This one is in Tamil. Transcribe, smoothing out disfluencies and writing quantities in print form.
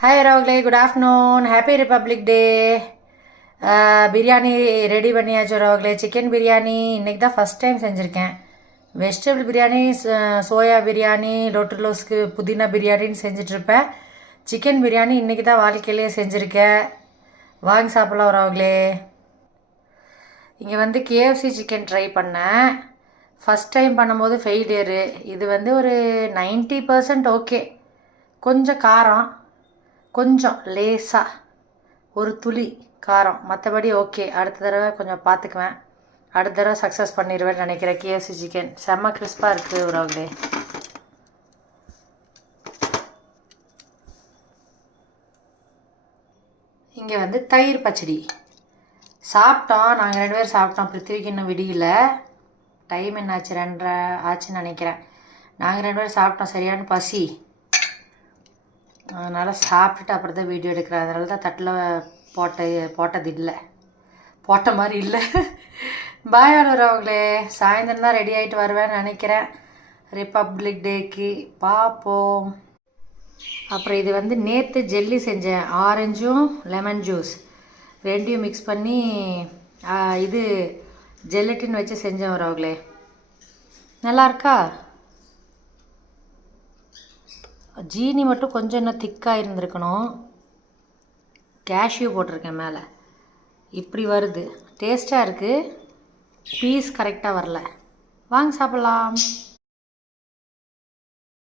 ஹாய் ராகுலே, good afternoon, happy republic day. Biryani ready பண்ணியாச்சு ராகுலே. சிக்கன் பிரியாணி இன்றைக்கி தான் ஃபஸ்ட் டைம் செஞ்சுருக்கேன். வெஜிடபிள் பிரியாணி, சோயா பிரியாணி, லோட்டுலோஸ்க்கு புதினா பிரியாணின்னு செஞ்சிட்ருப்பேன். சிக்கன் பிரியாணி இன்றைக்கி தான் வாழ்க்கையிலேயே செஞ்சுருக்கேன். வாங்கி சாப்பிட்லாம் ராகுலே. இங்கே வந்து கேஎஃப்சி சிக்கன் ட்ரை பண்ணேன். ஃபஸ்ட் டைம் பண்ணும்போது ஃபெயிலியரு. இது வந்து ஒரு 90% ஓகே. கொஞ்சம் காரம், கொஞ்சம் லேசாக ஒரு துளி காரம், மற்றபடி ஓகே. அடுத்த தடவை கொஞ்சம் பார்த்துக்குவேன். அடுத்த தடவை சக்ஸஸ் பண்ணிடுவேன்னு நினைக்கிறேன். கேஎஃப்சி சிக்கன் செம்ம கிறிஸ்பாக இருக்குது ராகுலே. இங்கே வந்து தயிர் பச்சடி சாப்பிட்டோம். நாங்கள் 2 பேர் சாப்பிட்டோம். பிருத்திவிக்கு இன்னும் விடியல. டைம் என்னாச்சு, 2:30 ஆச்சுன்னு நினைக்கிறேன். நாங்கள் 2 பேர் சாப்பிட்டோம். சரியான பசி. அதனால் சாப்பிட்டுட்டு அப்புறம் தான் வீடியோ எடுக்கிறேன். அதனால தான் தட்டில் போட்டது இல்லை, போட்ட மாதிரி இல்லை. பாய் வரவங்களே. சாயந்தரம் தான் ரெடி ஆகிட்டு வருவேன்னு நினைக்கிறேன் ரிப்பப்ளிக் டேக்கு. பார்ப்போம். அப்புறம் இது வந்து நேற்று ஜெல்லி செஞ்சேன். ஆரஞ்சும் லெமன் ஜூஸ் ரெண்டையும் மிக்ஸ் பண்ணி இது ஜெல்லட்டின் வச்சு செஞ்சேன் வரவங்களே. நல்லா இருக்கா? ஜீனி மட்டும் கொஞ்சம் இன்னும் திக்காக இருந்திருக்கணும். கேஷ்யூ போட்டிருக்கேன் மேலே. இப்படி வருது. டேஸ்ட்டாக இருக்குது. பீஸ் கரெக்டாக வரல. வாங்க சாப்பிட்லாம்.